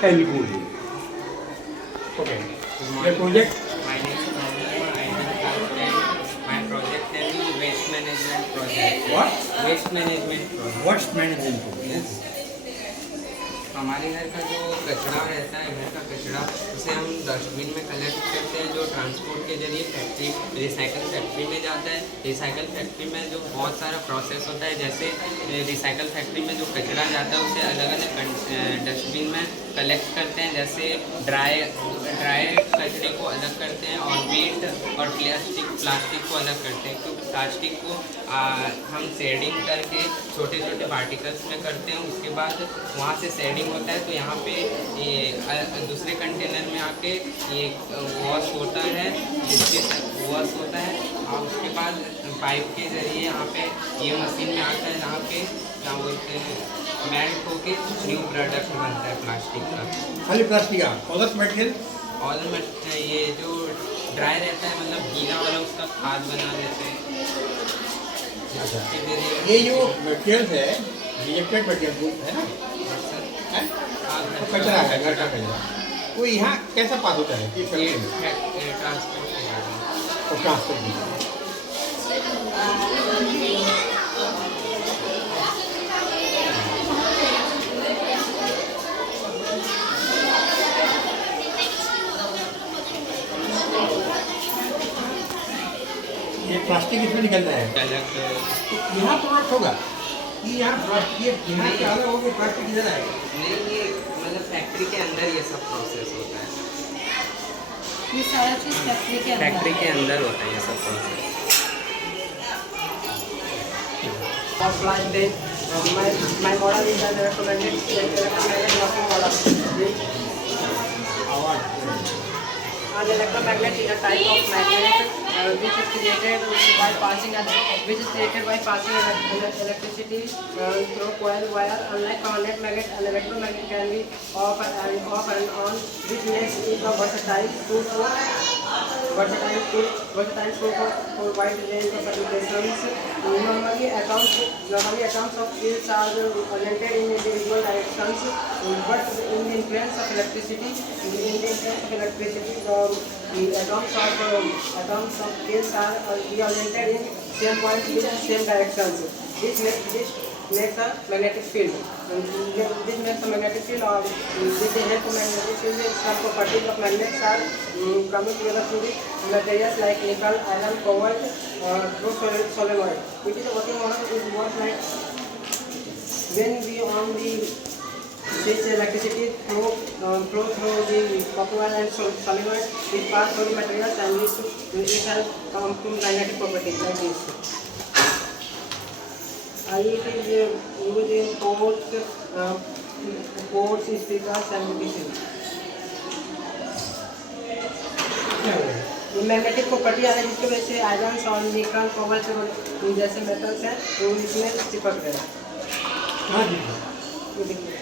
California. Okay. The project. My name is Mohammed. I am consultant. My project name is Waste Management Project. What? Waste Management Project. Waste management project. Yes. हमारे घर का जो कचरा रहता है, घर का कचरा, उसे हम डस्टबिन में कलेक्ट करते हैं, जो ट्रांसपोर्ट के जरिए फैक्ट्री रिसाइकल फैक्ट्री में जाता है। रिसाइकल फैक्ट्री में जो बहुत सारा प्रोसेस होता है, जैसे रिसाइकल फैक्ट्री में जो कचरा जाता है उसे अलग अलग डस्टबिन में कलेक्ट करते हैं। जैसे ड्राई कचरे को अलग करते हैं और वेट और प्लास्टिक को अलग करते हैं। क्योंकि प्लास्टिक को हम शेडिंग करके छोटे छोटे पार्टिकल्स में करते हैं, उसके बाद वहाँ से शेडिंग होता है तो यहाँ पे ये दूसरे कंटेनर में आके ये वॉश होता है, जिसके वॉश होता है और उसके बाद पाइप के ज़रिए यहाँ पे ये मशीन में आता है, जहाँ पे क्या बोलते हैं मेल्ट होके न्यू प्रोडक्ट बनता है प्लास्टिक का। खाली प्लास्टिक का अदर मटेरियल और ये जो ड्राई रहता है मतलब गीला वाला उसका खाद बना देते हैं। ये जो मटेरियल है रिजेक्टेड मटेरियल है ना, तो कचरा है, घर का कचरा, वो यहाँ कैसा पास होता है? ट्रांसपोर्ट ये प्लास्टिक इसमें निकल रहा है अलग। तो यहाँ प्रोडक्ट होगा कि यहाँ यहाँ क्या अलग होगा, प्लास्टिक इधर आएगा? नहीं, ये मतलब फैक्ट्री के अंदर ये सब प्रोसेस होता है। ये सारा चीज़ फैक्ट्री के अंदर होता है ये सब process. Offline day, my model is as recommended working model. An electromagnet is a type of magnet which is created by passing electricity through coil wire. Unlike permanent magnet, an electromagnet can be off and on, which makes it a versatile tool for wide range of applications. Normally atoms of fields are oriented in individual directions, but in the influence of electricity, the atoms of fields are reoriented in same points with same directions. This makes a magnetic field. This makes a magnetic field, or with the help of magnetic field, some properties of magnets are coming together through the materials like nickel, iron, cobalt, through solenoid. Which is a working model is what like when we on the switch electricity flow through the copper wire and solenoid, it pass through the materials and it has come to magnetic properties like this. It is used in ports, speakers and DCs. Magnetic property आ रहा है जिसकी वजह से आयरन और nickel cobalt जैसे मेटल्स हैं वो इसमें चिपक गए। ये देखिए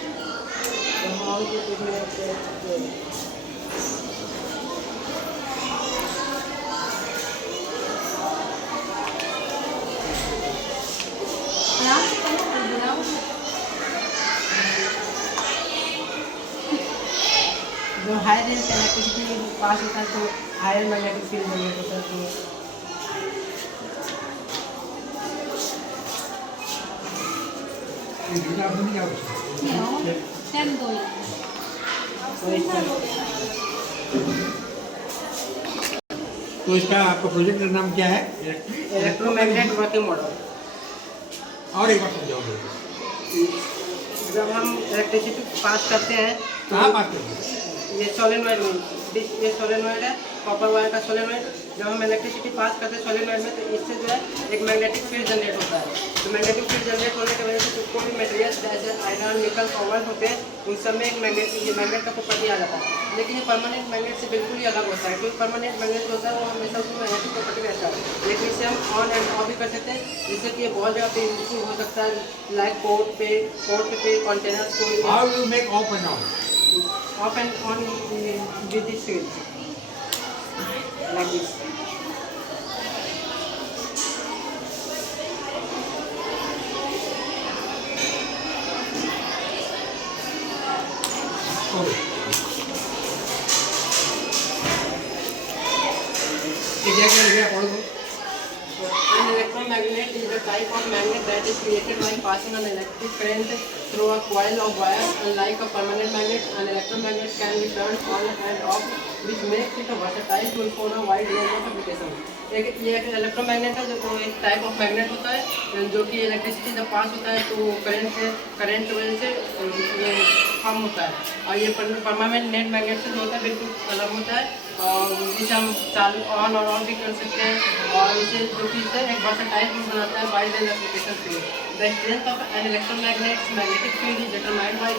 जो हाई रेंज इलेक्ट्रिसिटी पास होता है तो हायर मैग्नेटिक फील्ड जनरेट होता है। तो इसका आपका प्रोजेक्ट का नाम क्या है? Electromagnet working model. और एक बार समझाओगे? जब हम इलेक्ट्रिसिटी पास करते हैं कहाँ पास करते हैं? ये सोलेनॉइड है, कॉपर वायर का सोलेनॉइड। जब हम इलेक्ट्रिसिटी पास करते हैं सोलेनॉइड में तो इससे जो है एक मैग्नेटिक फील्ड जनरेट होता है। तो मैग्नेटिक फील्ड जनरेट होने की वजह से कोई भी मटेरियल जैसे आयरन, निकल, कोबाल्ट होते हैं उन सब में एक मैग्नेट का प्रॉपर्टी आ जाता है। लेकिन ये परमानेंट मैग्नेट से बिल्कुल ही अलग होता है, क्योंकि परमानेंट मैग्नेट होता है वो हमेशा उसमें मैग्नेटिक प्रॉपर्टी रहता है। लेकिन इसे हम ऑन एंड ऑफ भी कर सकते हैं, जिससे कि ये बहुत जगह पे यूजफुल हो सकता है, लाइक पोर्ट पे कंटेनर्स को। How you make off and on? Off and on with this field like this. Okay ये क्या क्या लिखा पढ़ो तो An electromagnet is a type of magnet that is created by passing an electric current through a coil of wire. Unlike a permanent magnet, an electromagnet can be turned on and off, which makes it versatile to for a wide range of applications. ये एक इलेक्ट्रोमैग्नेट है जो एक type of magnet होता है जो कि इलेक्ट्रिसिटी जब पास होता है तो करंट की वजह से ये फॉर्म होता है और ये परमानेंट नेट मैग्नेट से जो होता है बिल्कुल अलग होता है और इसे हम चालू ऑन और ऑफ भी कर सकते हैं और इसे जो कि इसे एक वर्सेटाइल भी बनाता है वाइड रेंज एप्लीकेशन के लिए। The strength of an electromagnet magnetic field is determined by the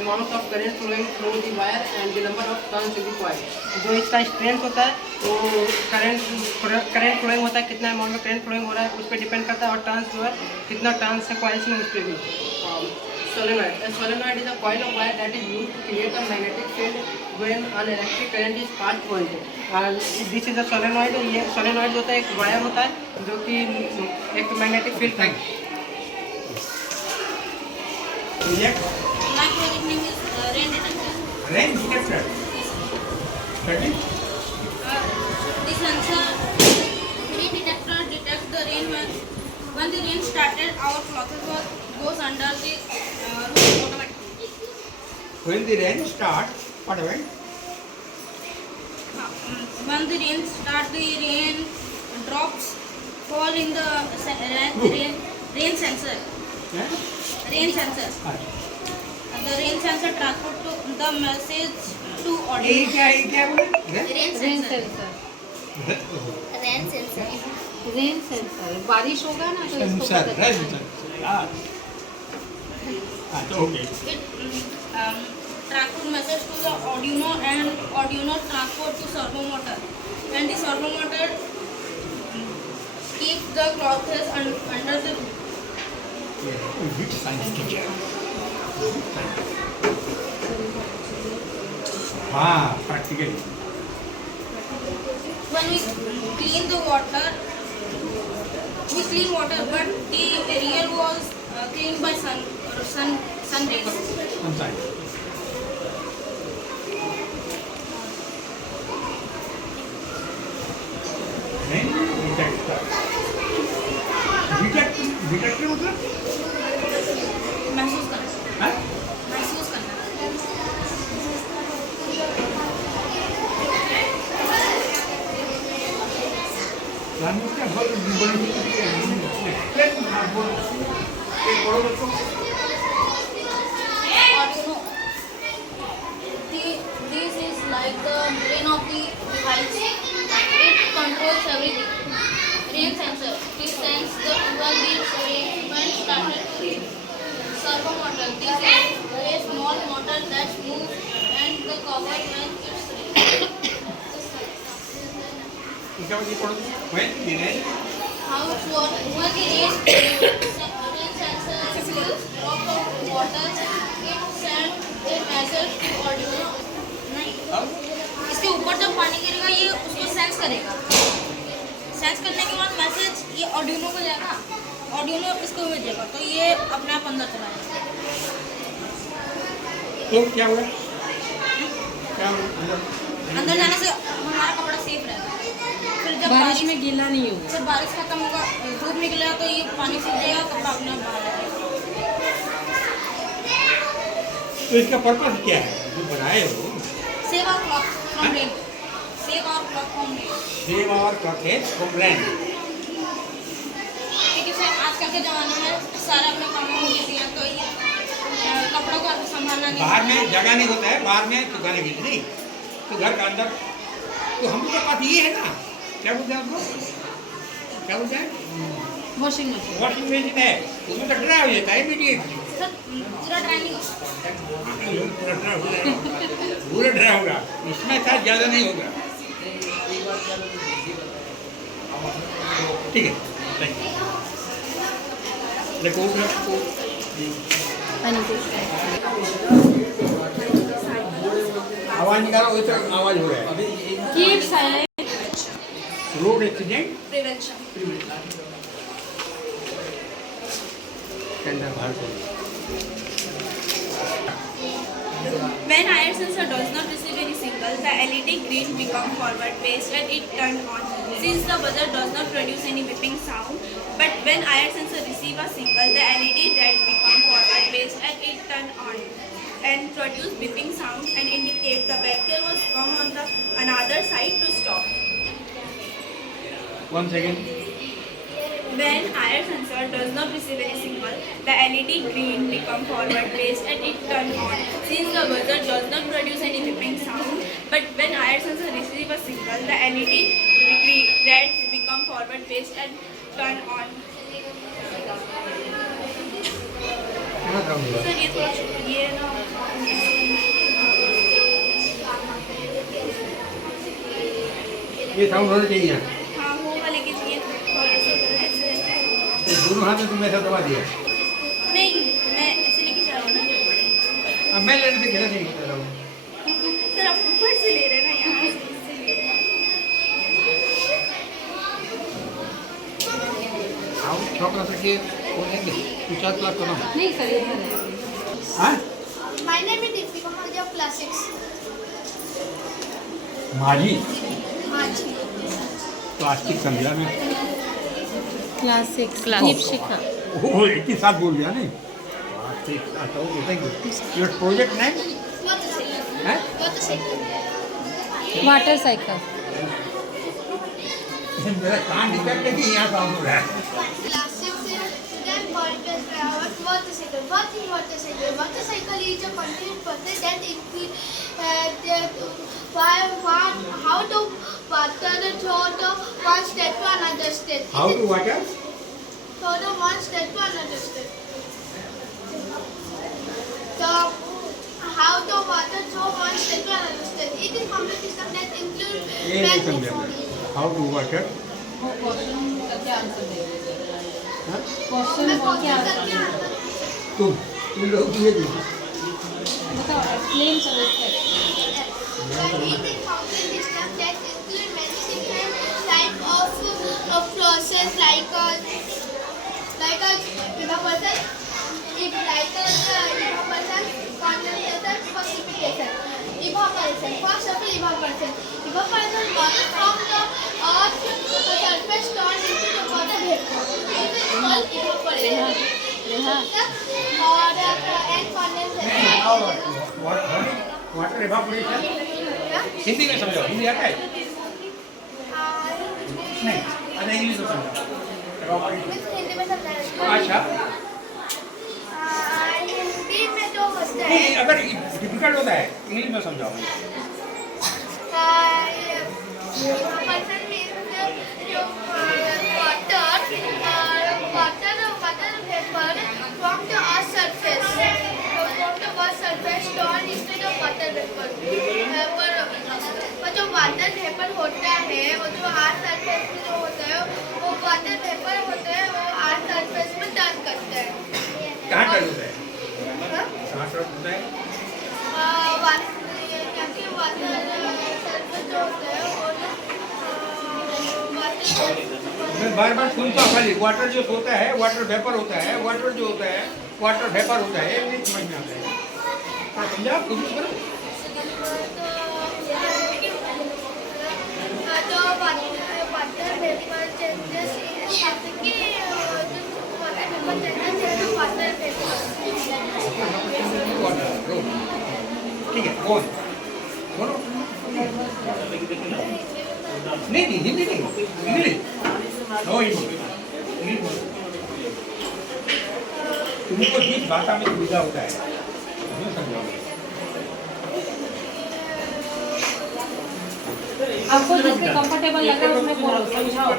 amount of current flowing through the wire and the number of turns in the coil. जो इसका स्ट्रेंथ होता है वो करंट फ्लोइंग होता है, कितना अमाउंट में करंट फ्लोइंग हो रहा है उस पर डिपेंड करता है और टर्न्स जो है कितना टर्न्स है कॉइल्स में उस पर भी। Solenoid. A solenoid is a coil of wire that is used to create a magnetic field when an electric current is passed through it. This is a solenoid. ये solenoid होता है एक वायर होता है जो कि एक मैग्नेटिक फील्ड का project My project name is rain detector. Range detector study This sensor rain detector detects the rain when the rain started. Our clothes goes under the roof automatically. when the rain starts what happened When the rain starts, the rain drops fall in the rain sensor. हैं Rain sensor. अच्छा The rain sensor transport to the message to ये audio. क्या बोले range Rain rain sensor. Sensor, Rain sensor. Rain sensor, बारिश होगा ना तो इसको सेंसर पता रेंज चलेगा। सेंसर अच्छा okay It transport message to the Arduino and Arduino transport to servo motor, and the servo motor keeps the clothes under the roof. which science teacher हाँ practically When we clean the water, we clean water, but the area was cleaned by sun rays. sometimes range detector detector मतलब महसूस करना, हाँ महसूस करना. जानते हैं बहुत बड़ी एक्सप्लेन आप बोलो एक बड़ो बच्चों Arduino. This is like the brain of the device. It controls everything. Rain sensor. This senses the when the rain started to rain. Servo motor. This is a small motor that moves and the cover when it's rain. क्या ये पढ़ो when the rain How it works? When the rain sensor receives drop of water, it sends a message to Arduino. नहीं. इसके ऊपर जब पानी गिरेगा ये उसको सेंस करेगा. सेंस करने के बाद मैसेज ये ऑर्डिनो को जाएगा, ऑर्डिनो इसको भेजेगा तो ये अपने आप अंदर चला जाएगा. तो क्या हुआ क्या हुआ अंदर जाने से हमारा कपड़ा सेफ रहेगा. फिर जब बारिश में गीला नहीं होगा। जब बारिश खत्म होगा, धूप निकलेगा तो ये पानी सूख जाएगा, कपड़ा अपने आप बाहर आ जाएगा. तो इसका पर्पस क्या है जो बनाए हो save our cloth from rain. Save our cloth from rain. Save our clothes from rain क्योंकि सर आजकल के ज़माने में सारा अपने कामों में बिजी है तो ये कपड़ों को संभालना नहीं. बाहर में जगह नहीं होता है बाहर में सुखाने के लिए नहीं तो घर का अंदर तो हम लोग के पास ये है ना क्या बोलते हैं उसको क्या बोलते हैं वॉशिंग मशीन। वॉशिंग मशीन है उसमें तो ड्राई हो जाता है इमीडिएटली सर पूरा ड्राई नहीं होगा. पूरा ड्राई होगा इसमें शायद ज़्यादा नहीं होगा ठीक है थैंक यू देखो आवाज़ निकालो इस तरह आवाज़ हो रहा है keep silent. Road accident prevention. के अंदर बाहर When IR sensor does not receive any signal, the LED green become forward phase and it turn on. Since the buzzer does not produce any beeping sound, but when IR sensor receive a signal, the LED red become forward phase and it turn on and produce beeping sound and indicate the vehicle was come on the another side to stop. 1 second. When IR sensor does not receive any signal, the LED green become forward phase and it turn on. Since the buzzer does not produce any beeping sound, but when IR sensor receive a signal, the LED red become forward phase and turn on. क्या काम हुआ? सर ये थोड़ा ये ना ये साउंड होना चाहिए यहाँ। हाँ वो वाले के चाहिए थोड़े से ऐसे तो दोनों हाथ में तुम ऐसा दबा दिया। नहीं मैं ऐसे लेके जा रहा हूँ ना अब मैं लेने से खेला नहीं कर रहा हूँ। सर आप ऊपर से ले रहे हैं ना यहाँ से इससे ले रहे हैं। आओ 6 क्लास के बोलेंगे 4 क्लास तो ना। नहीं सर इधर है। हाँ? My name is Deepika Mahajan of class 6. माझी Maji. प्लास्टिक समझा मैं। क्लास 6 दीपशिखा। ओह एक ही साथ बोल दिया नहीं। प्लास्टिक आता हो thank you. Your project name? Motorcycle. हैं? Motorcycle. Water cycle. मेरा कान डिफेक्ट है कि यहाँ काम हो रहा है। Class 6 then motorcycle. Motorcycle. What is motorcycle? Motorcycle is a continuous process that includes how to water throw the one step to another step. How to water? Throw the one step to another step. So how to water throw one step to another step. It is complex system that includes ये नहीं समझा मैं। How to water? वो question करके answer दे दीजिए। हाँ? क्वेश्चन बोल के आंसर तुम लोग ये दो। बताओ एक्सप्लेन करो इसका। It is complex system that includes many different types of process like a evaporation, condensation, precipitation. Evaporation. First of all, evaporation. Evaporation water from the earth's surface turned into the water vapor. It is called evaporation. And condensation. Water evaporation Yeah? Hindi में समझाओ। हिंदी आता है? नहीं अरे इंग्लिश में समझाओ। एवापोरेशन। हिंदी में समझाना अच्छा हिंदी में तो होता है नहीं अगर डिफिकल्ट होता है इंग्लिश में समझाओ। evaporation means water vapor from the earth's surface turned into the water vapor. जो वाटर वेपर होता है वो जो अर्थ सरफेस में जो होता है वो वाटर वेपर होता है वो अर्थ सरफेस में टर्न करता है। कहाँ टर्न होता है? हाँ? कहाँ टर्न होता है? क्योंकि वाटर सरफेस जो होता है वो मैं बार बार सुनता हूँ खाली वाटर जो होता है वाटर वेपर होता है वाटर जो होता है वाटर वेपर होता है नहीं समझ में आता है। हाँ समझा कोशिश करो। तो वाटर वेपर चेंजेस कि वाटर वेपर चेंजेस है तो वाटर वेपर ठीक है बोल बोलो। नहीं नहीं हिंदी नहीं इंग्लिश नो इंग्लिश तुमको जिस भाषा में सुविधा होता है उसमें समझाओ। आपको जिससे कंफर्टेबल लग रहा है उसमें बोलो समझाओ।